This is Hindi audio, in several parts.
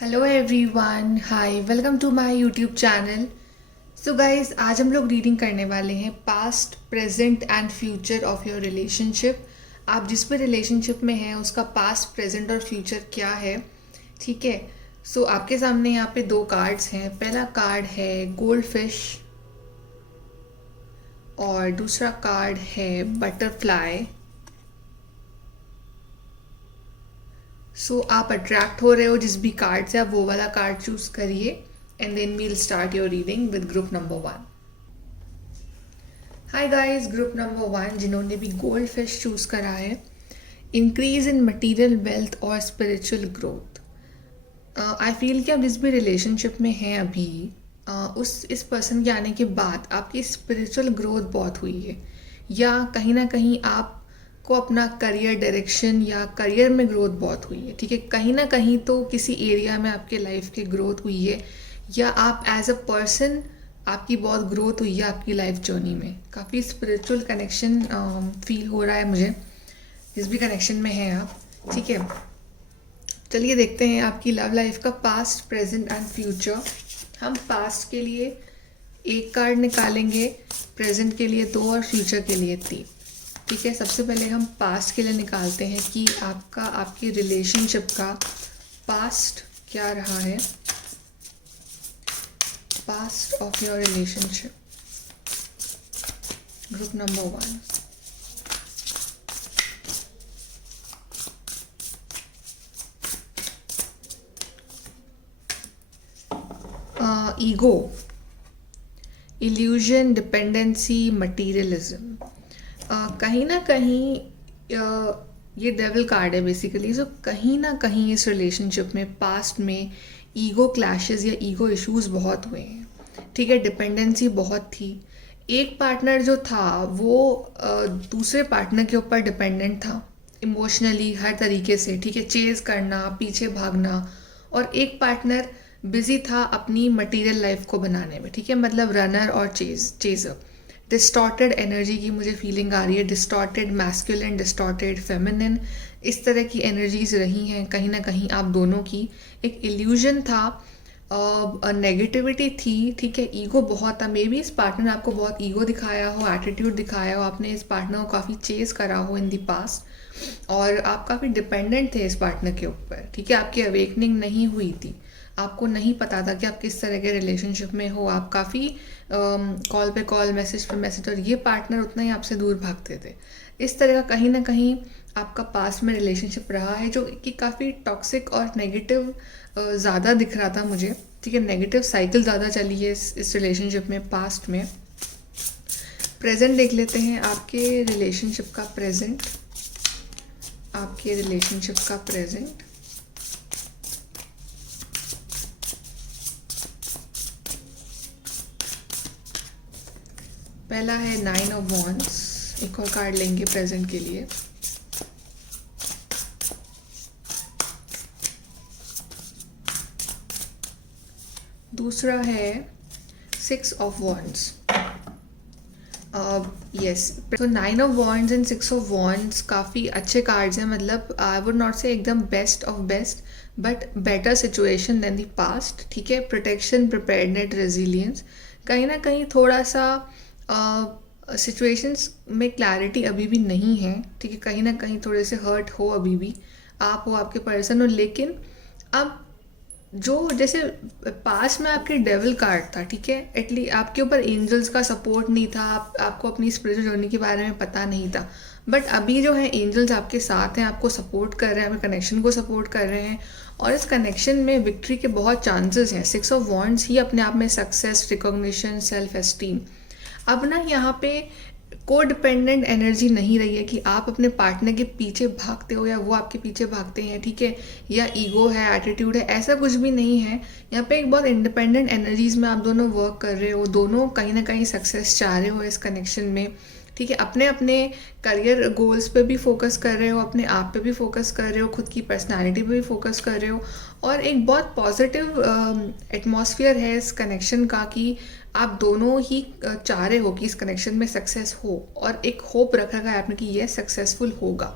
Hello everyone, hi, welcome to my YouTube channel. So guys, आज हम लोग रीडिंग करने वाले हैं past, present and future of your relationship. आप जिस भी रिलेशनशिप में हैं उसका पास्ट, प्रेजेंट और फ्यूचर क्या है, ठीक है। सो आपके सामने यहाँ पे दो कार्ड्स हैं। पहला कार्ड है गोल्ड फिश और दूसरा कार्ड है बटरफ्लाई। आप अट्रैक्ट हो रहे हो जिस भी कार्ड से, आप वो वाला कार्ड चूज करिए and then we'll start your reading with group number 1। Hi guys, group number 1 जिन्होंने भी गोल्ड फिश चूज करा है, इंक्रीज इन मटेरियल वेल्थ और स्पिरिचुअल ग्रोथ। आई फील कि आप जिस भी रिलेशनशिप में हैं अभी, इस पर्सन के आने के बाद आपकी स्पिरिचुअल ग्रोथ बहुत हुई है, या कहीं ना कहीं आप को अपना करियर डायरेक्शन या करियर में ग्रोथ बहुत हुई है, ठीक है। कहीं ना कहीं तो किसी एरिया में आपके लाइफ की ग्रोथ हुई है, या आप एज अ पर्सन आपकी बहुत ग्रोथ हुई है आपकी लाइफ जर्नी में। काफ़ी स्पिरिचुअल कनेक्शन फील हो रहा है मुझे जिस भी कनेक्शन में हैं आप, ठीक है। चलिए देखते हैं आपकी लव लाइफ का पास्ट, प्रेजेंट एंड फ्यूचर। हम पास्ट के लिए एक कार्ड निकालेंगे, प्रेजेंट के लिए 2 और फ्यूचर के लिए 3, ठीक है। सबसे पहले हम पास्ट के लिए निकालते हैं कि आपकी रिलेशनशिप का पास्ट क्या रहा है। Past of your relationship, group number 1। Ego, illusion, dependency, materialism. कहीं ना कहीं ये डेविल कार्ड है बेसिकली। सो कहीं ना कहीं इस रिलेशनशिप में पास्ट में ईगो क्लैशेस या ईगो इश्यूज बहुत हुए हैं, ठीक है। डिपेंडेंसी बहुत थी। एक पार्टनर जो था वो दूसरे पार्टनर के ऊपर डिपेंडेंट था इमोशनली हर तरीके से, ठीक है। चेज करना, पीछे भागना। और एक पार्टनर बिजी था अपनी मटेरियल लाइफ को बनाने में, ठीक है। मतलब रनर और चेजर। डिस्टॉर्टेड एनर्जी की मुझे फीलिंग आ रही है, डिस्टॉर्टेड मैस्कुलिन, डिस्टॉर्टेड फेमिनिन, इस तरह की एनर्जीज रही हैं कहीं ना कहीं आप दोनों की। एक इल्यूजन था, नेगेटिविटी थी, ठीक है। ईगो बहुत था। मे बी इस पार्टनर ने आपको बहुत ईगो दिखाया हो, एटीट्यूड दिखाया हो, आपने इस पार्टनर को काफ़ी चेज करा हो इन दी पास्ट, और आप काफ़ी डिपेंडेंट थे इस पार्टनर के ऊपर, ठीक है। आपकी अवेकनिंग नहीं हुई थी, आपको नहीं पता था कि आप किस तरह के रिलेशनशिप में हो। आप काफ़ी कॉल पे कॉल, मैसेज पे मैसेज, और ये पार्टनर उतना ही आपसे दूर भागते थे। इस तरह का कहीं ना कहीं आपका पास में रिलेशनशिप रहा है जो कि काफ़ी टॉक्सिक और नेगेटिव ज़्यादा दिख रहा था मुझे, ठीक है। नेगेटिव साइकिल ज़्यादा चली है इस रिलेशनशिप में पास्ट में। प्रेजेंट देख लेते हैं, आपके रिलेशनशिप का प्रेजेंट। आपके रिलेशनशिप का प्रेजेंट, पहला है 9 ऑफ वॉन्ड्स। एक और कार्ड लेंगे प्रेजेंट के लिए। दूसरा है 6 ऑफ वॉन्ड्स। यस, तो 9 of wands and 6 of wands काफ़ी अच्छे कार्ड्स हैं। मतलब आई वुड नॉट से एकदम best of best, but better situation than the past, ठीक है। Protection, preparedness, resilience. कहीं ना कहीं थोड़ा सा सिचुएशंस में क्लैरिटी अभी भी नहीं है, ठीक है। कहीं ना कहीं थोड़े से हर्ट हो अभी भी, आप हो, आपके पर्सन हो। लेकिन अब जो जैसे पास में आपके डेविल कार्ड था, ठीक है, एटलीस्ट आपके ऊपर एंजल्स का सपोर्ट नहीं था, आपको अपनी स्पिरिचुअल जर्नी के बारे में पता नहीं था। बट अभी जो है एंजल्स आपके साथ हैं, आपको सपोर्ट कर रहे हैं, आपके कनेक्शन को सपोर्ट कर रहे हैं, और इस कनेक्शन में विक्ट्री के बहुत चांसेस हैं। 6 ऑफ वॉन्ड्स ही अपने आप में सक्सेस, रिकॉग्निशन, सेल्फ एस्टीम। अब ना यहाँ पे को डिपेंडेंट एनर्जी नहीं रही है कि आप अपने पार्टनर के पीछे भागते हो या वो आपके पीछे भागते हैं, ठीक है, या ईगो है, एटीट्यूड है, ऐसा कुछ भी नहीं है। यहाँ पे एक बहुत इंडिपेंडेंट एनर्जीज में आप दोनों वर्क कर रहे हो, दोनों कहीं ना कहीं सक्सेस चाह रहे हो इस कनेक्शन में, ठीक है। अपने अपने करियर गोल्स पे भी फोकस कर रहे हो, अपने आप पे भी फोकस कर रहे हो, खुद की पर्सनालिटी पे भी फोकस कर रहे हो, और एक बहुत पॉजिटिव एटमॉस्फेयर है इस कनेक्शन का कि आप दोनों ही चाह रहे हो कि इस कनेक्शन में सक्सेस हो, और एक होप रखा है आपने कि यह सक्सेसफुल होगा,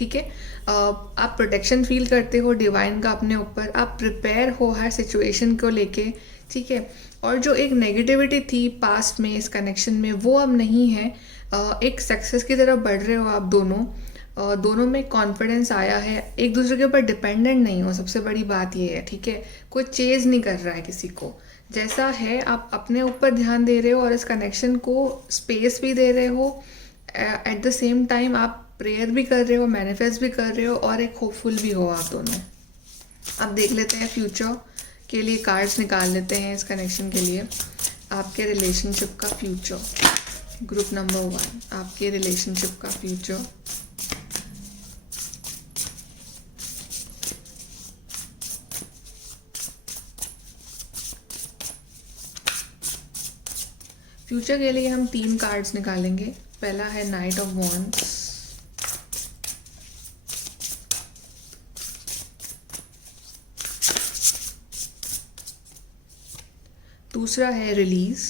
ठीक है। आप प्रोटेक्शन फील करते हो डिवाइन का अपने ऊपर, आप प्रिपेयर हो हर सिचुएशन को लेके, ठीक है। और जो एक नेगेटिविटी थी पास्ट में इस कनेक्शन में वो अब नहीं है। एक सक्सेस की तरफ बढ़ रहे हो आप दोनों। दोनों में कॉन्फिडेंस आया है, एक दूसरे के ऊपर डिपेंडेंट नहीं हो, सबसे बड़ी बात ये है, ठीक है। कोई चेज नहीं कर रहा है किसी को, जैसा है आप अपने ऊपर ध्यान दे रहे हो और इस कनेक्शन को स्पेस भी दे रहे हो। एट द सेम टाइम आप प्रेयर भी कर रहे हो, मैनिफेस्ट भी कर रहे हो और एक होपफुल भी हो आप दोनों। अब देख लेते हैं फ्यूचर के लिए, कार्ड्स निकाल लेते हैं इस कनेक्शन के लिए। आपके रिलेशनशिप का फ्यूचर, ग्रुप नंबर 1, आपके रिलेशनशिप का फ्यूचर। फ्यूचर के लिए हम 3 कार्ड्स निकालेंगे। पहला है नाइट ऑफ वॉन्ड्स, दूसरा है release,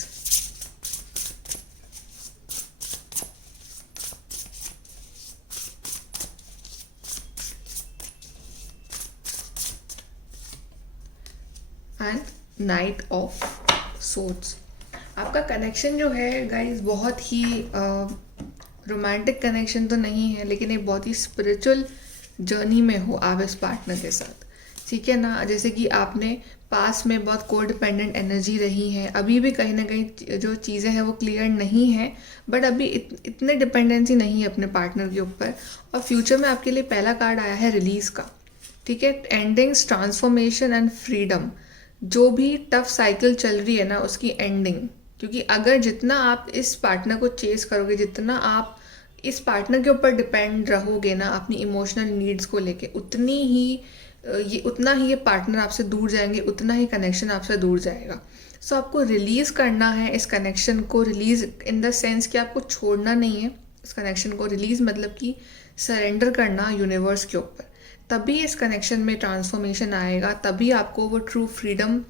and night of swords. आपका कनेक्शन जो है गाइस बहुत ही रोमांटिक कनेक्शन तो नहीं है, लेकिन एक बहुत ही स्पिरिचुअल जर्नी में हो आप इस पार्टनर के साथ, ठीक है ना। जैसे कि आपने पास में बहुत को डिपेंडेंट एनर्जी रही है, अभी भी कहीं ना कहीं जो चीज़ें हैं वो क्लियर नहीं है, बट अभी इतने डिपेंडेंसी नहीं है अपने पार्टनर के ऊपर। और फ्यूचर में आपके लिए पहला कार्ड आया है रिलीज़ का, ठीक है। Endings, transformation and freedom. जो भी टफ साइकिल चल रही है ना उसकी एंडिंग, क्योंकि अगर जितना आप इस पार्टनर को चेस करोगे, जितना आप इस पार्टनर के ऊपर डिपेंड रहोगे ना अपनी इमोशनल नीड्स को लेके, उतना ही ये पार्टनर आपसे दूर जाएंगे, उतना ही कनेक्शन आपसे दूर जाएगा। सो आपको रिलीज़ करना है इस कनेक्शन को। रिलीज़ इन द सेंस कि आपको छोड़ना नहीं है इस कनेक्शन को। रिलीज़ मतलब कि सरेंडर करना यूनिवर्स के ऊपर। तभी इस कनेक्शन में ट्रांसफॉर्मेशन आएगा, तभी आपको वो ट्रू फ्रीडम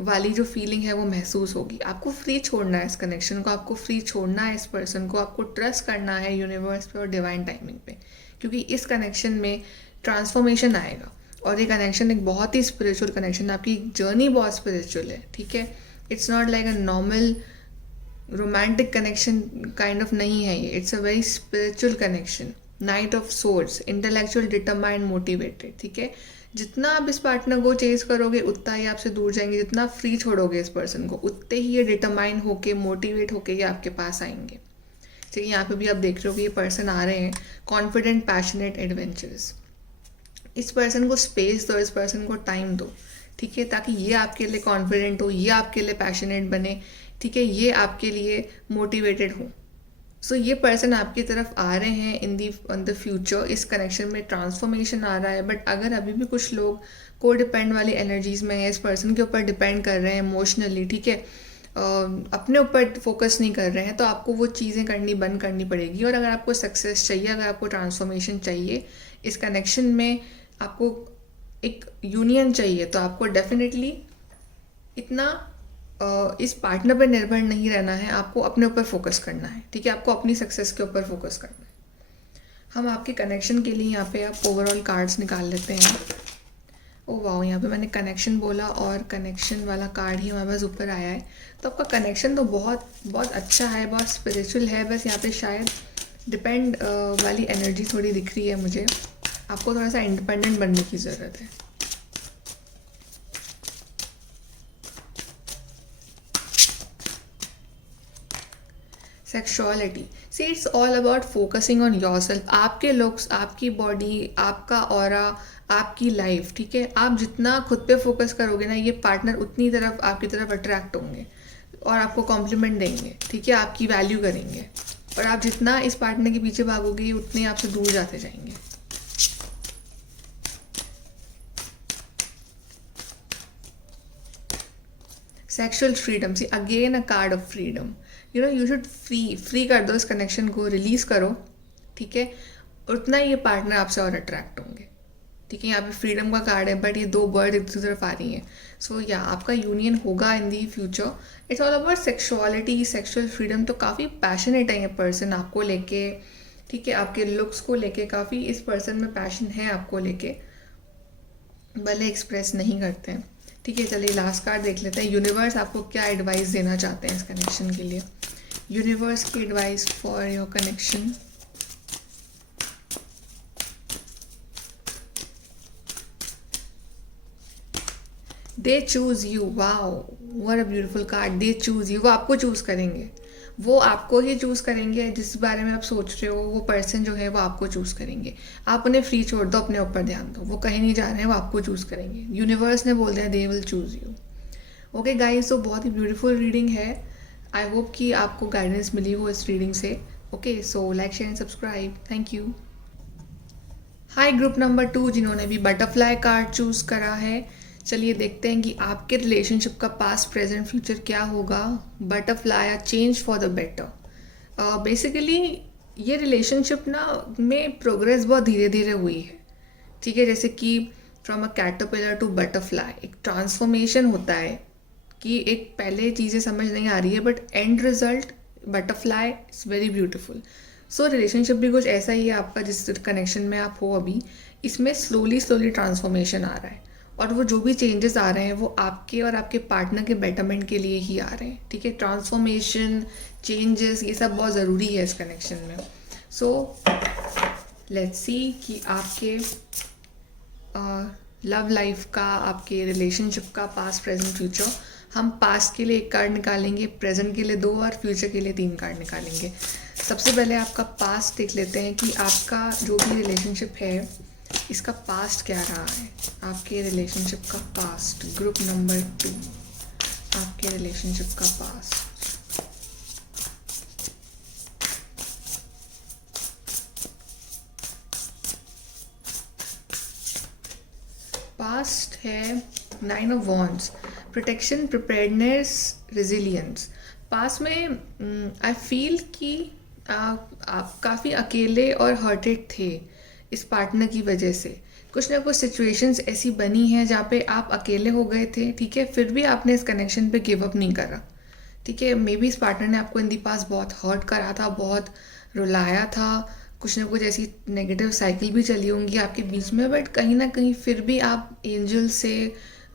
वाली जो फीलिंग है वो महसूस होगी। आपको फ्री छोड़ना है इस कनेक्शन को, आपको फ्री छोड़ना है इस पर्सन को, आपको ट्रस्ट करना है यूनिवर्स पे और डिवाइन टाइमिंग पे, क्योंकि इस कनेक्शन में ट्रांसफॉर्मेशन आएगा। और ये कनेक्शन एक बहुत ही स्पिरिचुअल कनेक्शन है, आपकी जर्नी बहुत स्पिरिचुअल है, ठीक है। It's not like a normal romantic connection kind of नहीं है ये, it's a very spiritual connection. Night of swords, intellectual, determined, motivated, ठीक है। जितना आप इस पार्टनर को चेज करोगे उतना ही आपसे दूर जाएंगे, जितना फ्री छोड़ोगे इस पर्सन को उतने ही ये डिटरमाइन होके, मोटिवेट होके ये आपके पास आएंगे। ठीक है, यहाँ पे भी आप देख रहे हो कि ये पर्सन आ रहे हैं कॉन्फिडेंट, पैशनेट, एडवेंचरस। इस पर्सन को स्पेस दो, इस पर्सन को टाइम दो, ठीक है, ताकि ये आपके लिए कॉन्फिडेंट हो, ये आपके लिए पैशनेट बने, ठीक है, ये आपके लिए मोटिवेटेड हो। सो ये पर्सन आपकी तरफ आ रहे हैं इन द फ्यूचर। इस कनेक्शन में ट्रांसफॉर्मेशन आ रहा है, बट अगर अभी भी कुछ लोग को डिपेंड वाली एनर्जीज में है, इस पर्सन के ऊपर डिपेंड कर रहे हैं इमोशनली, ठीक है, अपने ऊपर फोकस नहीं कर रहे हैं, तो आपको वो चीज़ें करनी बंद करनी पड़ेगी। और अगर आपको सक्सेस चाहिए, अगर आपको ट्रांसफॉर्मेशन चाहिए इस कनेक्शन में, आपको एक यूनियन चाहिए, तो आपको डेफिनेटली इतना इस पार्टनर पर निर्भर नहीं रहना है, आपको अपने ऊपर फोकस करना है, ठीक है, आपको अपनी सक्सेस के ऊपर फोकस करना है। हम आपके कनेक्शन के लिए यहाँ पे आप ओवरऑल कार्ड्स निकाल लेते हैं। ओ वाह, यहाँ पे मैंने कनेक्शन बोला और कनेक्शन वाला कार्ड ही हमारे पास ऊपर आया है। तो आपका कनेक्शन तो बहुत बहुत अच्छा है, बहुत स्पिरिचुअल है, बस यहाँ पे शायद डिपेंड वाली एनर्जी थोड़ी दिख रही है मुझे। आपको थोड़ा सा इंडिपेंडेंट बनने की ज़रूरत है। Sexuality, see it's all about focusing on yourself. आपके लुक्स, आपकी बॉडी, आपका ऑरा, आपकी लाइफ, ठीक है, आप जितना खुद पे फोकस करोगे ना, ये पार्टनर उतनी तरफ आपकी तरफ अट्रैक्ट होंगे और आपको कॉम्प्लीमेंट देंगे, ठीक है, आपकी वैल्यू करेंगे। और आप जितना इस पार्टनर के पीछे भागोगे उतने आपसे दूर जाते जाएंगे। Sexual freedom, see again a card of freedom. You know, you should free कर दो इस कनेक्शन को, रिलीज करो, ठीक है, उतना ही ये पार्टनर आपसे और अट्रैक्ट होंगे, ठीक है। यहाँ पे फ्रीडम का कार्ड है, बट ये 2 बर्ड एक दूसरी तरफ आ रही हैं। सो या आपका यूनियन होगा in the future. It's all about sexuality, sexual freedom. तो काफ़ी पैशनेट है ये पर्सन आपको लेके, ठीक है, आपके लुक्स को लेके काफ़ी इस पर्सन में पैशन है आपको लेके, भले एक्सप्रेस नहीं करते हैं। ठीक है, चलिए लास्ट कार्ड देख लेते हैं। यूनिवर्स आपको क्या एडवाइस देना चाहते हैं इस कनेक्शन के लिए। यूनिवर्स की advice for your connection. They choose you, wow what a beautiful card. They choose you, वो आपको चूज़ करेंगे, वो आपको ही चूज़ करेंगे। जिस बारे में आप सोच रहे हो वो पर्सन जो है वो आपको चूज़ करेंगे। आप उन्हें फ्री छोड़ दो, अपने ऊपर ध्यान दो, वो कहीं नहीं जा रहे हैं, वो आपको चूज़ करेंगे। यूनिवर्स ने बोल दिया they will choose you. Okay guys, तो बहुत ही ब्यूटीफुल रीडिंग है। आई होप कि आपको गाइडेंस मिली हो इस रीडिंग से। Okay, so like share and subscribe. Thank you. Hi group number 2 जिन्होंने भी बटरफ्लाई कार्ड चूज़ करा है, चलिए देखते हैं कि आपके रिलेशनशिप का पास्ट प्रेजेंट फ्यूचर क्या होगा। Butterfly, change for the better. Basically ये रिलेशनशिप ना में प्रोग्रेस बहुत धीरे धीरे हुई है। ठीक है, जैसे कि from a caterpillar to butterfly एक ट्रांसफॉर्मेशन होता है कि एक पहले चीज़ें समझ नहीं आ रही है but and result butterfly is very beautiful. So relationship भी कुछ ऐसा ही है आपका, जिस कनेक्शन में आप हो अभी, इसमें स्लोली स्लोली ट्रांसफॉर्मेशन आ रहा है और वो जो भी चेंजेस आ रहे हैं वो आपके और आपके पार्टनर के बेटरमेंट के लिए ही आ रहे हैं। ठीक है, ट्रांसफॉर्मेशन, चेंजेस, ये सब बहुत ज़रूरी है इस कनेक्शन में। सो लेट्स सी कि आपके लव लाइफ का, आपके रिलेशनशिप का पास्ट प्रेजेंट फ्यूचर। हम पास्ट के लिए एक कार्ड निकालेंगे, प्रेजेंट के लिए 2 और फ्यूचर के लिए 3 कार्ड निकालेंगे। सबसे पहले आपका पास्ट देख लेते हैं कि आपका जो भी रिलेशनशिप है इसका पास्ट क्या रहा है। आपके रिलेशनशिप का पास्ट, ग्रुप नंबर 2, आपके रिलेशनशिप का पास्ट। पास्ट है 9 of wands, protection, preparedness, resilience. Past में आई फील कि आप काफ़ी अकेले और हर्टेड थे इस पार्टनर की वजह से। कुछ ना कुछ सिचुएशंस ऐसी बनी हैं जहाँ पे आप अकेले हो गए थे। ठीक है, फिर भी आपने इस कनेक्शन पे गिव अप नहीं करा। ठीक है, मे बी इस पार्टनर ने आपको इन दी पास बहुत हर्ट करा था, बहुत रुलाया था, कुछ ना कुछ ऐसी नेगेटिव साइकिल भी चली होंगी आपके बीच में, बट कहीं ना कहीं फिर भी आप एंजल से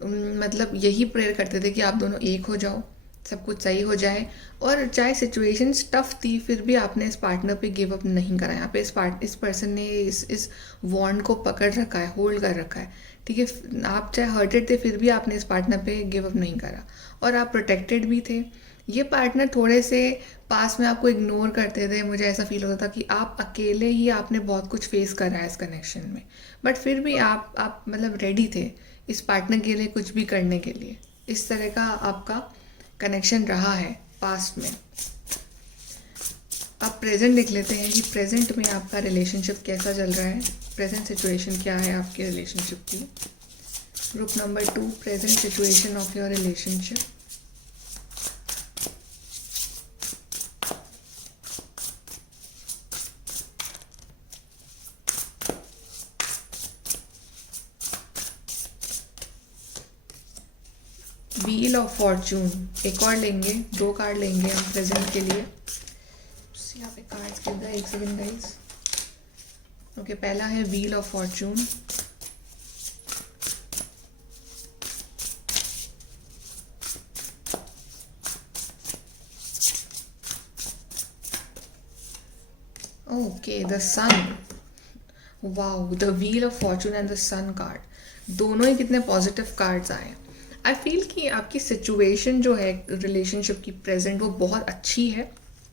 मतलब यही प्रेयर करते थे कि आप दोनों एक हो जाओ, सब कुछ सही हो जाए। और चाहे सिचुएशंस टफ थी फिर भी आपने इस पार्टनर पे गिव अप नहीं करा। यहाँ पे इस पर्सन ने इस वॉन्ड को पकड़ रखा है, होल्ड कर रखा है। ठीक है, आप चाहे हर्टेड थे फिर भी आपने इस पार्टनर पे गिव अप नहीं करा और आप प्रोटेक्टेड भी थे। ये पार्टनर थोड़े से पास में आपको इग्नोर करते थे, मुझे ऐसा फील होता था कि आप अकेले ही आपने बहुत कुछ फेस करा है इस कनेक्शन में, बट फिर भी आप मतलब रेडी थे इस पार्टनर के लिए कुछ भी करने के लिए। इस तरह का आपका कनेक्शन रहा है पास्ट में। अब प्रेजेंट देख लेते हैं कि प्रेजेंट में आपका रिलेशनशिप कैसा चल रहा है, प्रेजेंट सिचुएशन क्या है आपके रिलेशनशिप की। Group number 2, present situation of your relationship. Wheel of Fortune, एक और लेंगे, 2 कार्ड लेंगे हम प्रेजेंट के लिए। यहाँ पे कार्ड्स गिर गए, एक सेकेंड गाइस। ओके, पहला है wheel of fortune. Okay, the sun, wow, the wheel of fortune and the sun card, दोनों ही कितने पॉजिटिव कार्ड्स आए। आई फील कि आपकी सिचुएशन जो है रिलेशनशिप की प्रेजेंट वो बहुत अच्छी है।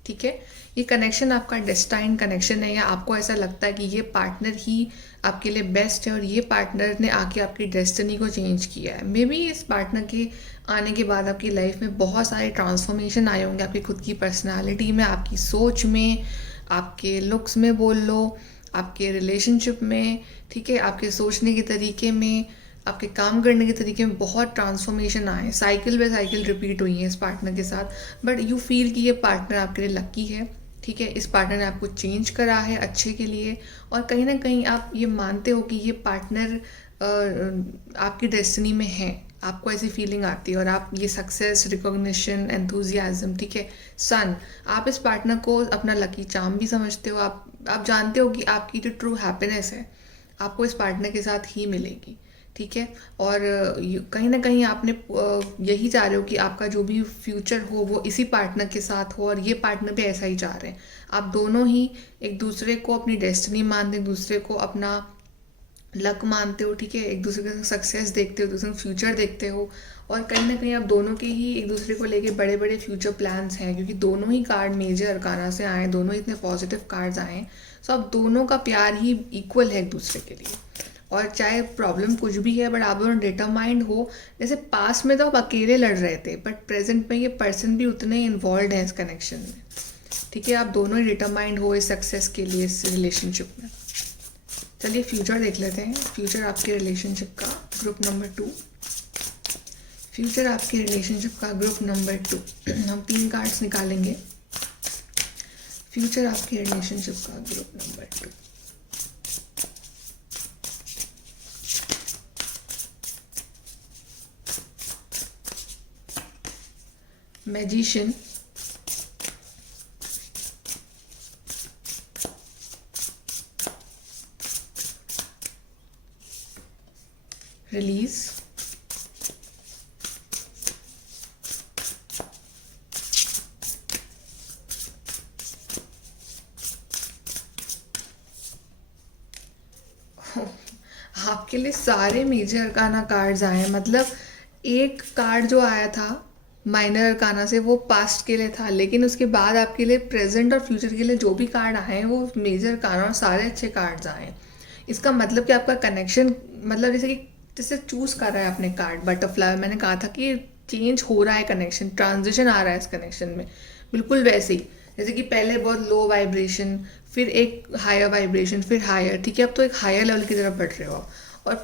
ठीक है, ये कनेक्शन आपका डेस्टाइन कनेक्शन है, या आपको ऐसा लगता है कि ये पार्टनर ही आपके लिए बेस्ट है और ये पार्टनर ने आके आपकी डेस्टिनी को चेंज किया है। मे बी इस पार्टनर के आने के बाद आपकी लाइफ में बहुत सारे ट्रांसफॉर्मेशन आए होंगे, आपकी खुद की पर्सनालिटी में, आपकी सोच में, आपके लुक्स में बोल लो, आपके रिलेशनशिप में। ठीक है, आपके सोचने के तरीके में, आपके काम करने के तरीके में बहुत ट्रांसफॉर्मेशन आए, साइकिल बाय साइकिल रिपीट हुई है इस पार्टनर के साथ। बट यू फील कि ये पार्टनर आपके लिए लकी है। ठीक है, इस पार्टनर ने आपको चेंज करा है अच्छे के लिए, और कहीं ना कहीं आप ये मानते हो कि ये पार्टनर आपकी डेस्टिनी में है, आपको ऐसी फीलिंग आती है और आप ये सक्सेस, रिकॉग्निशन, एंथुजियाज्म, ठीक है, सन, आप इस पार्टनर को अपना लकी चार्म भी समझते हो। आप जानते हो कि आपकी जो ट्रू हैप्पीनेस है आपको इस पार्टनर के साथ ही मिलेगी, ठीक है। और कहीं ना कहीं आपने यही चाह रहे हो कि आपका जो भी फ्यूचर हो वो इसी पार्टनर के साथ हो, और ये पार्टनर भी ऐसा ही चाह रहे हैं। आप दोनों ही एक दूसरे को अपनी डेस्टिनी मानते, एक दूसरे को अपना लक मानते हो, ठीक है, एक दूसरे का सक्सेस देखते हो, दूसरे का फ्यूचर देखते हो। और कहीं ना कहीं आप दोनों के ही एक दूसरे को लेके बड़े बड़े फ्यूचर प्लान्स हैं, क्योंकि दोनों ही कार्ड मेजर अरकाना से आए, दोनों ही इतने पॉजिटिव कार्ड्स आए। सो आप दोनों का प्यार ही इक्वल है एक दूसरे के लिए। और चाहे प्रॉब्लम कुछ भी है बट आप दोनों डिटरमाइंड हो। जैसे पास्ट में तो आप अकेले लड़ रहे थे, बट प्रेजेंट में ये पर्सन भी उतने इन्वॉल्व है इस कनेक्शन में, ठीक है। आप दोनों ही डिटरमाइंड हो इस सक्सेस के लिए इस रिलेशनशिप में। चलिए फ्यूचर देख लेते हैं। फ्यूचर आपके रिलेशनशिप का ग्रुप नंबर 2। फ्यूचर आपके रिलेशनशिप का ग्रुप नंबर 2। हम 3 कार्ड्स निकालेंगे। फ्यूचर आपके रिलेशनशिप का ग्रुप नंबर 2। मैजिशियन, रिलीज, आपके लिए सारे मेजर अरकाना कार्ड्स आए हैं। मतलब एक कार्ड जो आया था माइनर अरकाना से वो पास्ट के लिए था, लेकिन उसके बाद आपके लिए प्रेजेंट और फ्यूचर के लिए जो भी कार्ड आए हैं वो मेजर अरकाना और सारे अच्छे कार्ड्स आए हैं। इसका मतलब कि आपका कनेक्शन, मतलब जैसे चूज़ कर रहा है अपने कार्ड बटरफ्लाई, मैंने कहा था कि चेंज हो रहा है कनेक्शन, ट्रांजिशन आ रहा है इस कनेक्शन में, बिल्कुल वैसे ही जैसे कि पहले बहुत लो वाइब्रेशन, फिर एक हायर वाइब्रेशन, फिर हायर, ठीक है। अब तो एक हायर लेवल की तरफ बढ़ रहे हो। और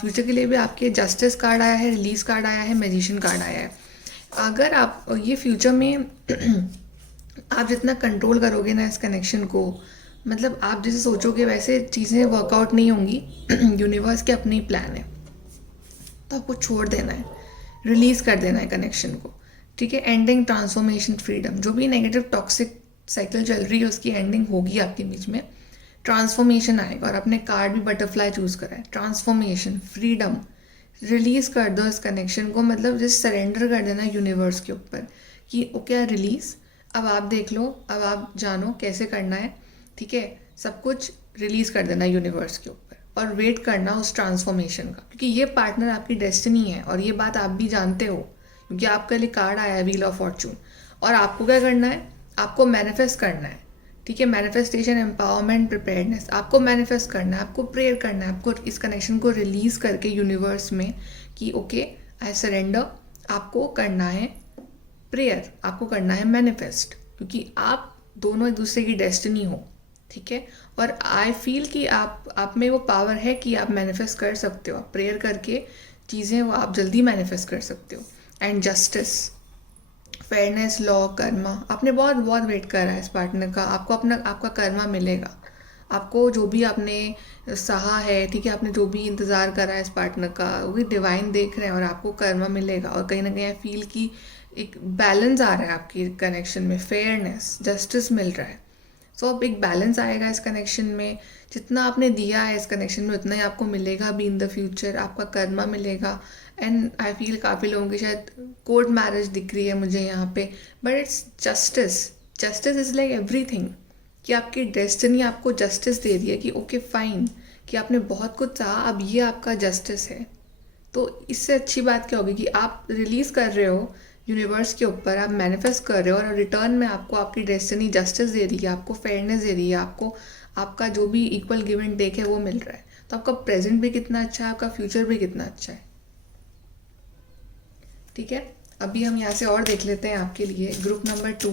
फ्यूचर के लिए भी आपके जस्टिस कार्ड आया है, रिलीज कार्ड आया है, मैजिशियन कार्ड आया है। अगर आप ये फ्यूचर में आप जितना कंट्रोल करोगे ना इस कनेक्शन को, मतलब आप जैसे सोचोगे वैसे चीज़ें वर्कआउट नहीं होंगी। यूनिवर्स के अपने ही प्लान है, तो आपको छोड़ देना है, रिलीज़ कर देना है कनेक्शन को, ठीक है। एंडिंग, ट्रांसफॉर्मेशन, फ्रीडम, जो भी नेगेटिव टॉक्सिक साइकिल चल रही है उसकी एंडिंग होगी आपके बीच में। ट्रांसफॉर्मेशन आएगा और अपने कार्ड भी बटरफ्लाई चूज़ करा है। ट्रांसफॉर्मेशन, फ्रीडम, रिलीज़ कर दो इस कनेक्शन को, मतलब जस्ट सरेंडर कर देना यूनिवर्स के ऊपर कि ओके रिलीज़, अब आप देख लो, अब आप जानो कैसे करना है, ठीक है। सब कुछ रिलीज़ कर देना यूनिवर्स के ऊपर और वेट करना उस ट्रांसफॉर्मेशन का, क्योंकि ये पार्टनर आपकी डेस्टिनी है और ये बात आप भी जानते हो, क्योंकि आपके लिए कार्ड आया है व्हील ऑफ फॉर्चून। और आपको क्या करना है, आपको मैनिफेस्ट करना है, ठीक है। मैनिफेस्टेशन, एम्पावरमेंट, प्रिपेयर्डनेस, आपको मैनिफेस्ट करना है, आपको प्रेयर करना है, आपको इस कनेक्शन को रिलीज़ करके यूनिवर्स में कि ओके आई सरेंडर। आपको करना है प्रेयर, आपको करना है मैनिफेस्ट, क्योंकि आप दोनों एक दूसरे की डेस्टिनी हो, ठीक है। और आई फील कि आप में वो पावर है कि आप मैनिफेस्ट कर सकते हो, आप प्रेयर करके चीज़ें वो आप जल्दी मैनिफेस्ट कर सकते हो। And justice, fairness, law, Karma, आपने बहुत बहुत वेट करा है इस पार्टनर का, आपको आपका कर्मा मिलेगा। आपको जो भी आपने सहा है, ठीक है, आपने जो भी इंतज़ार करा है इस पार्टनर का, वो भी डिवाइन देख रहे हैं और आपको कर्मा मिलेगा। और कहीं ना कहीं आई फील कि एक बैलेंस आ रहा है आपकी कनेक्शन में, फेयरनेस, जस्टिस मिल रहा है। सो अब एक बैलेंस आएगा इस कनेक्शन में। जितना आपने दिया है इस कनेक्शन में उतना ही आपको मिलेगा भी इन द फ्यूचर, आपका कर्मा मिलेगा। एंड आई फील काफ़ी लोगों की शायद कोर्ट मैरिज दिख रही है मुझे यहाँ पे, but it's justice. Justice is like everything, कि आपकी डेस्टिनी आपको जस्टिस दे रही है कि ओके फाइन, कि आपने बहुत कुछ चाहा, अब ये आपका जस्टिस है। तो इससे अच्छी बात क्या होगी कि आप रिलीज़ कर रहे हो यूनिवर्स के ऊपर, आप मैनिफेस्ट कर रहे हो और रिटर्न में आपको आपकी डेस्टिनी जस्टिस दे रही है, आपको फेयरनेस दे रही है, आपको आपका जो भी इक्वल गिव एंड टेक है वो मिल रहा है। तो आपका प्रेजेंट भी कितना अच्छा है, आपका फ्यूचर भी कितना अच्छा है, ठीक है। अभी हम यहाँ से और देख लेते हैं आपके लिए ग्रुप नंबर 2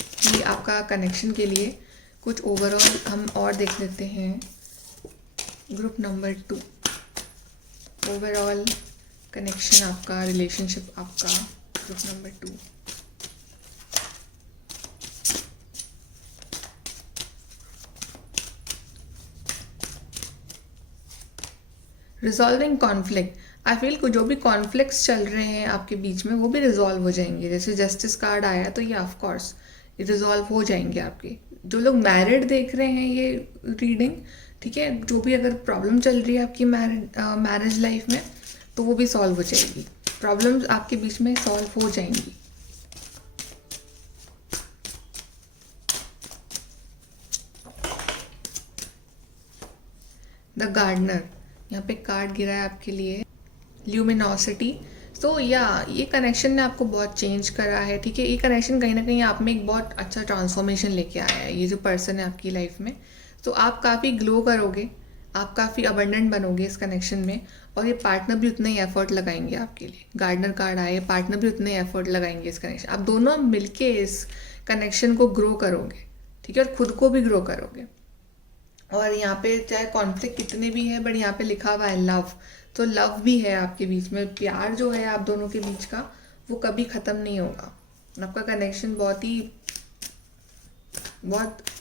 कि आपका कनेक्शन के लिए कुछ ओवरऑल हम और देख लेते हैं। ग्रुप नंबर 2 ओवरऑल कनेक्शन आपका, रिलेशनशिप आपका, group number 2। Resolving conflict, I feel को जो भी कॉन्फ्लिक्ट्स चल रहे हैं आपके बीच में वो भी रिजॉल्व हो जाएंगे। जैसे जस्टिस कार्ड आया तो ये ऑफ कोर्स ये रिजॉल्व हो जाएंगे आपके। जो लोग मैरिड देख रहे हैं ये रीडिंग, ठीक है, जो भी अगर प्रॉब्लम चल रही है आपकी मैरिज लाइफ में तो वो भी सॉल्व हो जाएगी। प्रॉब्लम्स आपके बीच में सॉल्व हो जाएंगी। द गार्डनर, यहाँ पे कार्ड गिरा है आपके लिए, ल्यूमिनोसिटी। तो ये कनेक्शन ने आपको बहुत चेंज करा है, ठीक है। ये कनेक्शन कहीं ना कहीं आप में एक बहुत अच्छा ट्रांसफॉर्मेशन लेके आया है, ये जो पर्सन है आपकी लाइफ में। तो आप काफ़ी ग्लो करोगे, आप काफ़ी अबंडेंट बनोगे इस कनेक्शन में, और ये पार्टनर भी उतना ही एफर्ट लगाएंगे आपके लिए। गार्डनर कार्ड आए, पार्टनर भी उतने एफर्ट लगाएंगे इस कनेक्शन। आप दोनों मिलके इस कनेक्शन को ग्रो करोगे, ठीक है, और खुद को भी ग्रो करोगे। और यहाँ पे चाहे कॉन्फ्लिक्ट कितने भी है, बट यहाँ पे लिखा हुआ है लव, तो लव भी है आपके बीच में। प्यार जो है आप दोनों के बीच का वो कभी ख़त्म नहीं होगा। आपका कनेक्शन बहुत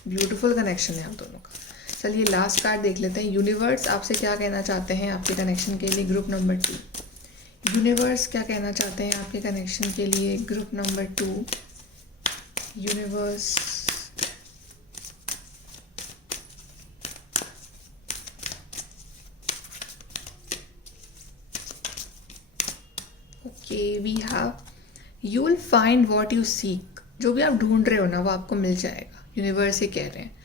ब्यूटीफुल कनेक्शन है आप दोनों का। चलिए लास्ट कार्ड देख लेते हैं। यूनिवर्स आपसे क्या कहना चाहते हैं आपके कनेक्शन के लिए, ग्रुप नंबर 2। यूनिवर्स क्या कहना चाहते हैं आपके कनेक्शन के लिए, group number 2। Universe okay, we have you will find what you seek. जो भी आप ढूंढ रहे हो ना वो आपको मिल जाएगा। यूनिवर्स ये कह रहे हैं।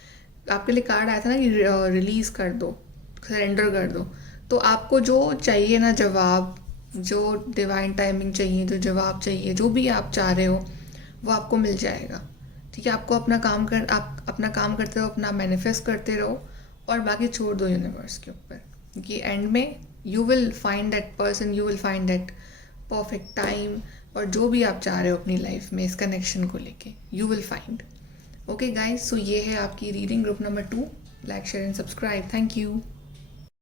आपके लिए कार्ड आया था ना कि रिलीज़ कर दो, सरेंडर कर दो। तो आपको जो चाहिए ना जवाब, जो डिवाइन टाइमिंग चाहिए, जो जवाब चाहिए, जो भी आप चाह रहे हो वो आपको मिल जाएगा, ठीक है। आप अपना काम करते रहो, अपना मैनिफेस्ट करते रहो, और बाकी छोड़ दो यूनिवर्स के ऊपर। कि एंड में you will find that person, you will find that perfect time, और जो भी आप चाह रहे हो अपनी लाइफ में इस कनेक्शन को लेके you will find. Okay guys, so ये है आपकी reading group number 2। Like, share and subscribe. Thank you.